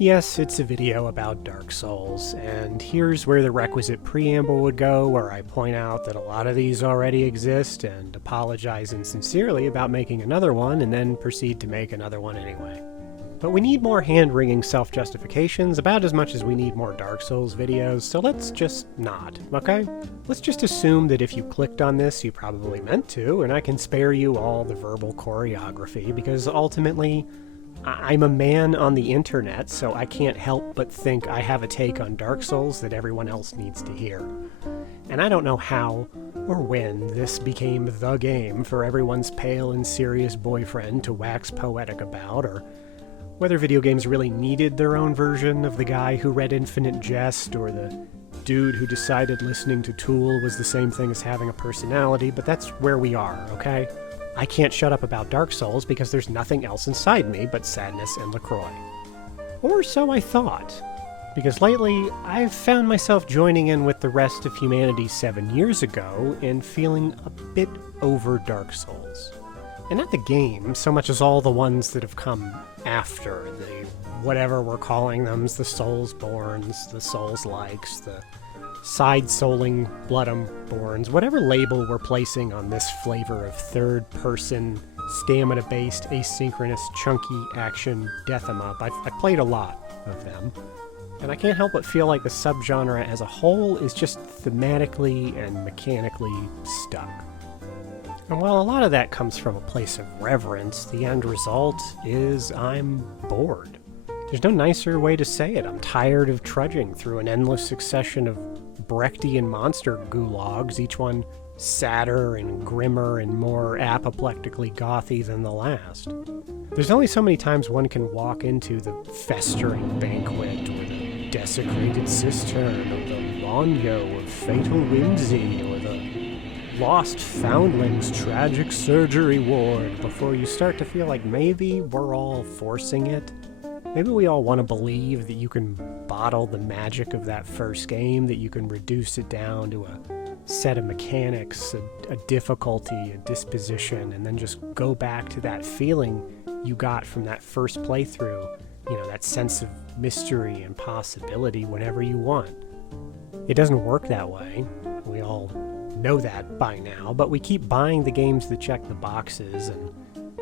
Yes, it's a video about Dark Souls, and here's where the requisite preamble would go, where I point out that a lot of these already exist and apologize insincerely about making another one, and then proceed to make another one anyway. But we need more hand-wringing self-justifications about as much as we need more Dark Souls videos, so let's just not, okay? Let's just assume that if you clicked on this, you probably meant to, and I can spare you all the verbal choreography, because ultimately, I'm a man on the internet, so I can't help but think I have a take on Dark Souls that everyone else needs to hear. And I don't know how or when this became the game for everyone's pale and serious boyfriend to wax poetic about, or whether video games really needed their own version of the guy who read Infinite Jest, or the dude who decided listening to Tool was the same thing as having a personality, but that's where we are, okay? I can't shut up about Dark Souls because there's nothing else inside me but sadness and LaCroix. Or so I thought. Because lately, I've found myself joining in with the rest of humanity 7 years ago and feeling a bit over Dark Souls. And not the game, so much as all the ones that have come after, the whatever we're calling them, the Soulsbornes, the Souls-likes, the side-souling Bloodborns, whatever label we're placing on this flavor of third-person, stamina-based, asynchronous, chunky action death-em-up. I've played a lot of them, and I can't help but feel like the subgenre as a whole is just thematically and mechanically stuck. And while a lot of that comes from a place of reverence, the end result is I'm bored. There's no nicer way to say it. I'm tired of trudging through an endless succession of Brechtian monster gulags, each one sadder and grimmer and more apoplectically gothy than the last. There's only so many times one can walk into the festering banquet, or the desecrated cistern, or the Lonyo of fatal whimsy, or the lost foundling's tragic surgery ward, before you start to feel like maybe we're all forcing it. Maybe we all want to believe that you can bottle the magic of that first game, that you can reduce it down to a set of mechanics, a difficulty, a disposition, and then just go back to that feeling you got from that first playthrough, that sense of mystery and possibility whenever you want. It doesn't work that way. We all know that by now, but we keep buying the games that check the boxes and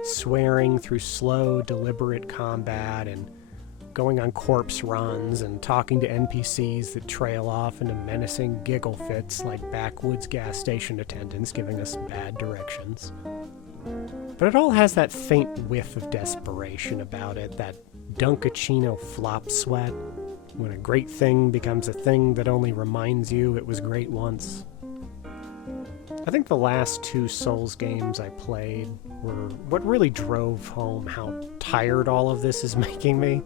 swearing through slow, deliberate combat, and going on corpse runs, and talking to NPCs that trail off into menacing giggle fits like backwoods gas station attendants giving us bad directions. But it all has that faint whiff of desperation about it, that Dunkachino flop sweat, when a great thing becomes a thing that only reminds you it was great once. I think the last two Souls games I played were what really drove home how tired all of this is making me,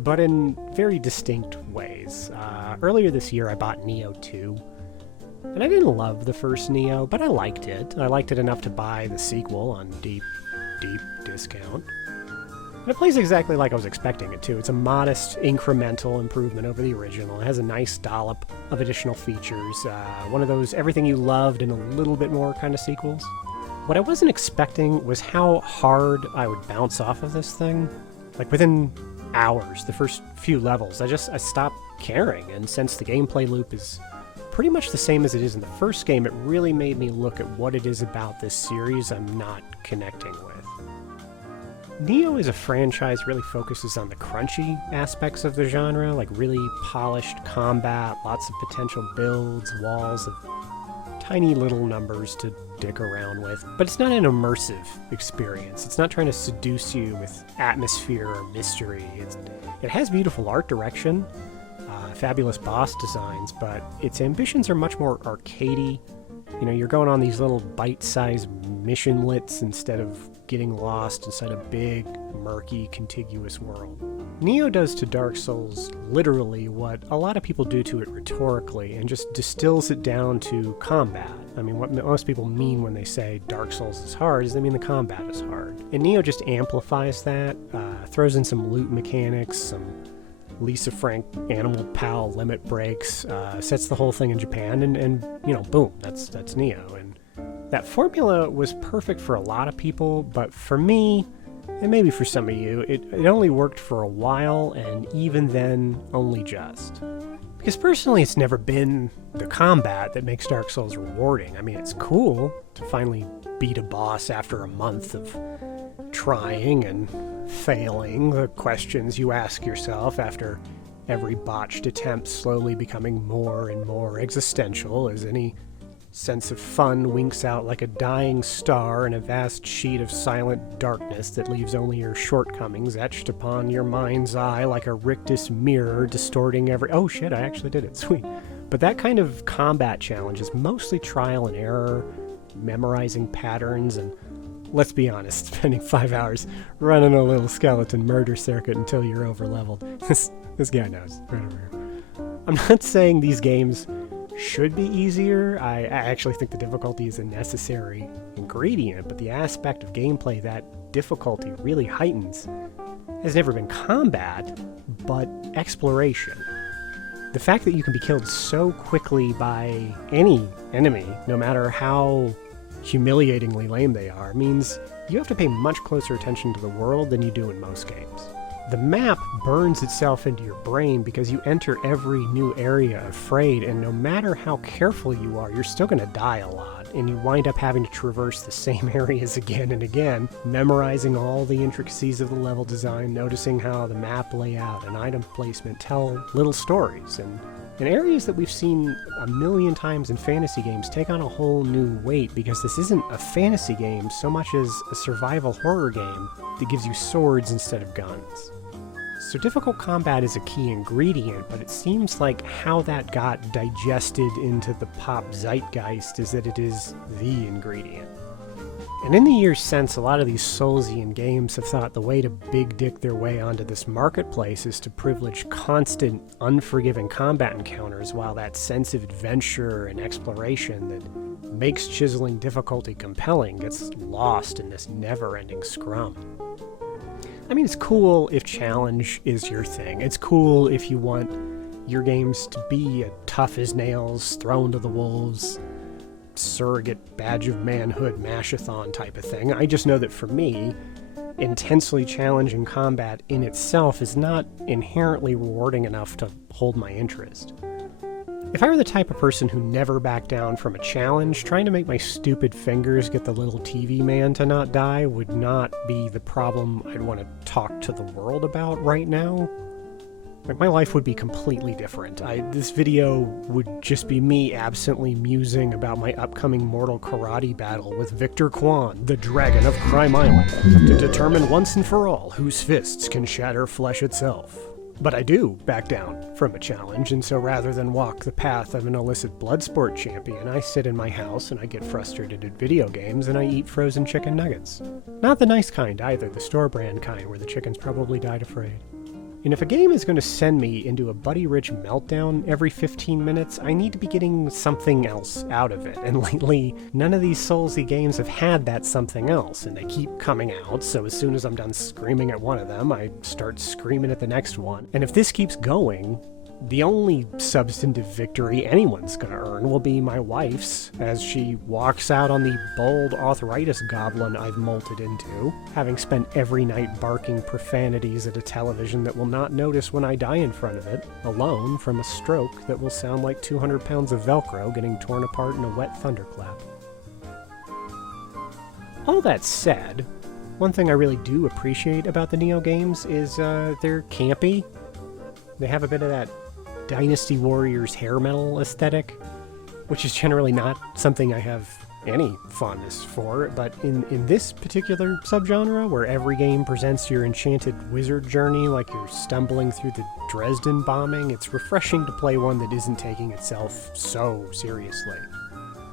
but in very distinct ways. Earlier this year I bought Nioh 2, and I didn't love the first Nioh, but I liked it. I liked it enough to buy the sequel on deep discount. And it plays exactly like I was expecting it to. It's a modest, incremental improvement over the original. It has a nice dollop of additional features. One of those everything you loved and a little bit more kind of sequels. What I wasn't expecting was how hard I would bounce off of this thing. Like within hours, the first few levels, I stopped caring. And since the gameplay loop is pretty much the same as it is in the first game, it really made me look at what it is about this series I'm not connecting with. Nioh as a franchise really focuses on the crunchy aspects of the genre, like really polished combat, lots of potential builds, walls of tiny little numbers to dick around with. But it's not an immersive experience. It's not trying to seduce you with atmosphere or mystery. It has beautiful art direction, fabulous boss designs, but its ambitions are much more arcadey. You're going on these little bite-sized missionlets instead of getting lost inside a big, murky, contiguous world. Nioh does to Dark Souls literally what a lot of people do to it rhetorically, and just distills it down to combat. I mean, what most people mean when they say Dark Souls is hard is they mean the combat is hard. And Nioh just amplifies that, throws in some loot mechanics, some Lisa Frank Animal Pal limit breaks, sets the whole thing in Japan, and boom, that's Nioh. And that formula was perfect for a lot of people, but for me, And maybe for some of you, it only worked for a while, and even then, only just. Because personally, it's never been the combat that makes Dark Souls rewarding. I mean, it's cool to finally beat a boss after a month of trying and failing, the questions you ask yourself after every botched attempt slowly becoming more and more existential as any sense of fun winks out like a dying star in a vast sheet of silent darkness that leaves only your shortcomings etched upon your mind's eye like a rictus mirror distorting every... Oh shit, I actually did it, sweet. But that kind of combat challenge is mostly trial and error, memorizing patterns, and let's be honest, spending 5 hours running a little skeleton murder circuit until you're overleveled. This guy knows, right over here. I'm not saying these games should be easier. I actually think the difficulty is a necessary ingredient, but the aspect of gameplay that difficulty really heightens has never been combat, but exploration. The fact that you can be killed so quickly by any enemy, no matter how humiliatingly lame they are, means you have to pay much closer attention to the world than you do in most games. The map burns itself into your brain because you enter every new area afraid, and no matter how careful you are, you're still going to die a lot, and you wind up having to traverse the same areas again and again, memorizing all the intricacies of the level design, noticing how the map layout and item placement tell little stories, and areas that we've seen a million times in fantasy games take on a whole new weight because this isn't a fantasy game so much as a survival horror game that gives you swords instead of guns. So difficult combat is a key ingredient, but it seems like how that got digested into the pop zeitgeist is that it is the ingredient. And in the years since, a lot of these Soulsian games have thought the way to big dick their way onto this marketplace is to privilege constant, unforgiving combat encounters, while that sense of adventure and exploration that makes chiseling difficulty compelling gets lost in this never-ending scrum. I mean, it's cool if challenge is your thing. It's cool if you want your games to be a tough as nails, thrown to the wolves, surrogate badge of manhood mashathon type of thing. I just know that for me, intensely challenging combat in itself is not inherently rewarding enough to hold my interest. If I were the type of person who never backed down from a challenge, trying to make my stupid fingers get the little TV man to not die would not be the problem I'd want to talk to the world about right now. Like, my life would be completely different. This video would just be me absently musing about my upcoming mortal karate battle with Victor Kwan, the Dragon of Crime Island, to determine once and for all whose fists can shatter flesh itself. But I do back down from a challenge, and so rather than walk the path of an illicit bloodsport champion, I sit in my house and I get frustrated at video games and I eat frozen chicken nuggets. Not the nice kind either, the store brand kind where the chickens probably died afraid. And if a game is going to send me into a Buddy Rich meltdown every 15 minutes, I need to be getting something else out of it. And lately, none of these Soulsy games have had that something else, and they keep coming out, so as soon as I'm done screaming at one of them, I start screaming at the next one. And if this keeps going, the only substantive victory anyone's gonna earn will be my wife's, as she walks out on the bald arthritis goblin I've molted into, having spent every night barking profanities at a television that will not notice when I die in front of it, alone from a stroke that will sound like 200 pounds of Velcro getting torn apart in a wet thunderclap. All that said, one thing I really do appreciate about the Neo games is they're campy. They have a bit of that Dynasty Warriors hair metal aesthetic, which is generally not something I have any fondness for, but in this particular subgenre, where every game presents your enchanted wizard journey like you're stumbling through the Dresden bombing, it's refreshing to play one that isn't taking itself so seriously.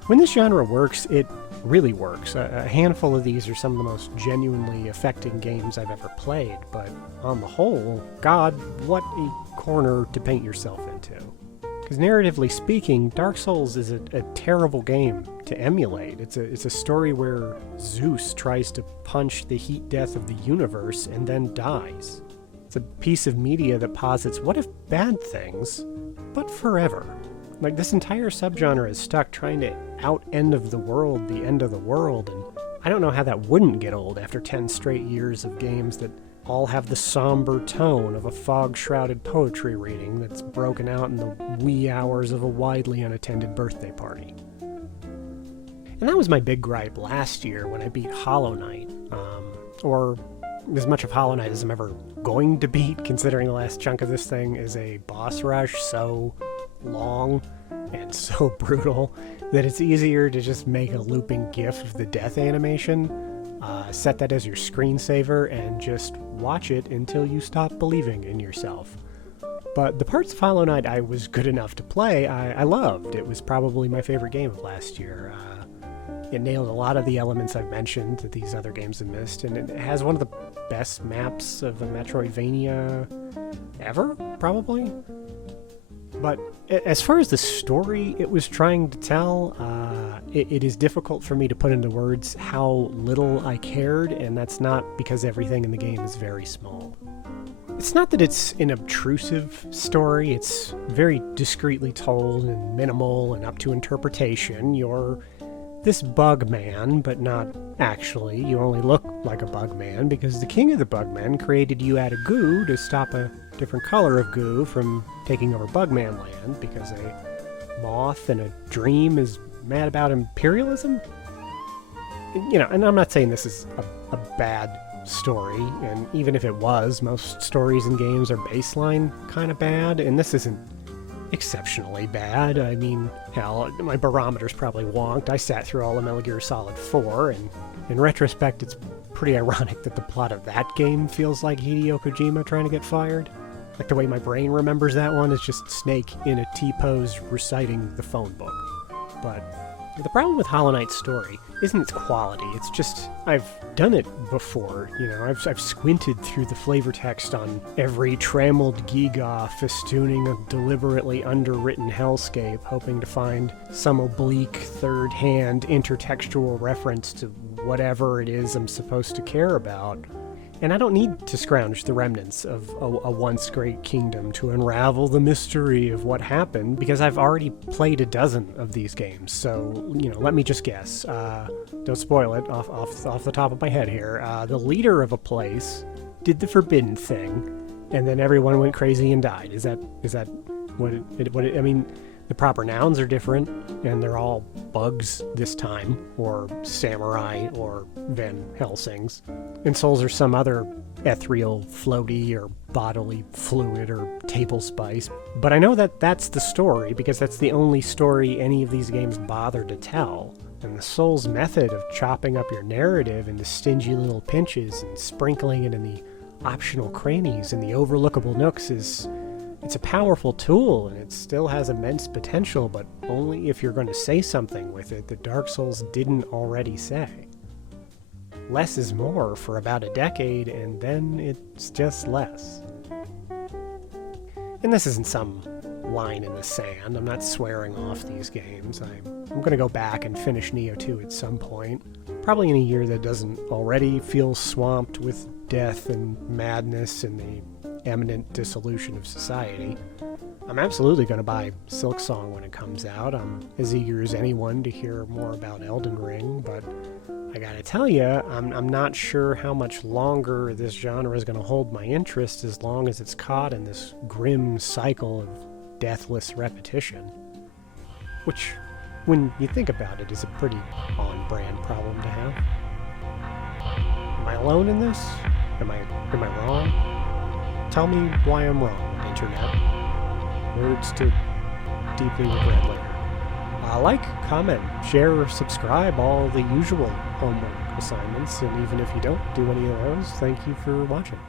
When this genre works, it really works. A handful of these are some of the most genuinely affecting games I've ever played, but on the whole, God, what a corner to paint yourself into. Because narratively speaking, Dark Souls is a terrible game to emulate. It's a story where Zeus tries to punch the heat death of the universe and then dies. It's a piece of media that posits what if bad things, but forever. Like, this entire subgenre is stuck trying to out-end of the world the end of the world, and I don't know how that wouldn't get old after 10 straight years of games that all have the somber tone of a fog-shrouded poetry reading that's broken out in the wee hours of a widely unattended birthday party. And that was my big gripe last year when I beat Hollow Knight, or as much of Hollow Knight as I'm ever going to beat, considering the last chunk of this thing is a boss rush so long and so brutal that it's easier to just make a looping gif of the death animation, set that as your screensaver, and just watch it until you stop believing in yourself. But the parts of Hollow Knight I was good enough to play, I loved. It was probably my favorite game of last year. It nailed a lot of the elements I've mentioned that these other games have missed, and it has one of the best maps of a Metroidvania ever, probably. But as far as the story it was trying to tell, it is difficult for me to put into words how little I cared, and that's not because everything in the game is very small. It's not that it's an obtrusive story, it's very discreetly told and minimal and up to interpretation. You're this bug man, but not actually. You only look like a bug man because the king of the bug men created you out of goo to stop a different color of goo from taking over Bugman land because a moth in a dream is mad about imperialism. You know, and I'm not saying this is a bad story, and even if it was, most stories in games are baseline kind of bad, and this isn't exceptionally bad. I mean, hell, my barometer's probably wonked. I sat through all of Metal Gear Solid 4, and in retrospect, it's pretty ironic that the plot of that game feels like Hideo Kojima trying to get fired. Like, the way my brain remembers that one is just Snake in a T-pose reciting the phone book. But the problem with Hollow Knight's story isn't its quality, it's just, I've done it before, you know, I've squinted through the flavor text on every trammeled giga festooning a deliberately underwritten hellscape, hoping to find some oblique, third-hand, intertextual reference to whatever it is I'm supposed to care about. And I don't need to scrounge the remnants of a once great kingdom to unravel the mystery of what happened, because I've already played a dozen of these games. So, you know, let me just guess. Don't spoil it off the top of my head here. The leader of a place did the forbidden thing, and then everyone went crazy and died. Is that what it I mean, the proper nouns are different, and they're all bugs this time, or samurai, or Van Helsings. And souls are some other ethereal, floaty, or bodily fluid, or table spice. But I know that that's the story, because that's the only story any of these games bother to tell. And the Souls method of chopping up your narrative into stingy little pinches and sprinkling it in the optional crannies and the overlookable nooks it's a powerful tool, and it still has immense potential, but only if you're going to say something with it that Dark Souls didn't already say. Less is more for about a decade, and then it's just less. And this isn't some line in the sand. I'm not swearing off these games. I'm going to go back and finish Neo 2 at some point, probably in a year that doesn't already feel swamped with death and madness and the imminent dissolution of society. I'm absolutely going to buy Silksong when it comes out. I'm as eager as anyone to hear more about Elden Ring, but I gotta tell you, I'm not sure how much longer this genre is going to hold my interest as long as it's caught in this grim cycle of deathless repetition. Which, when you think about it, is a pretty on-brand problem to have. Am I alone in this? Am I wrong? Tell me why I'm wrong, Internet. Words to deeply regret later. Like, comment, share, or subscribe, all the usual homework assignments, and even if you don't do any of those, thank you for watching.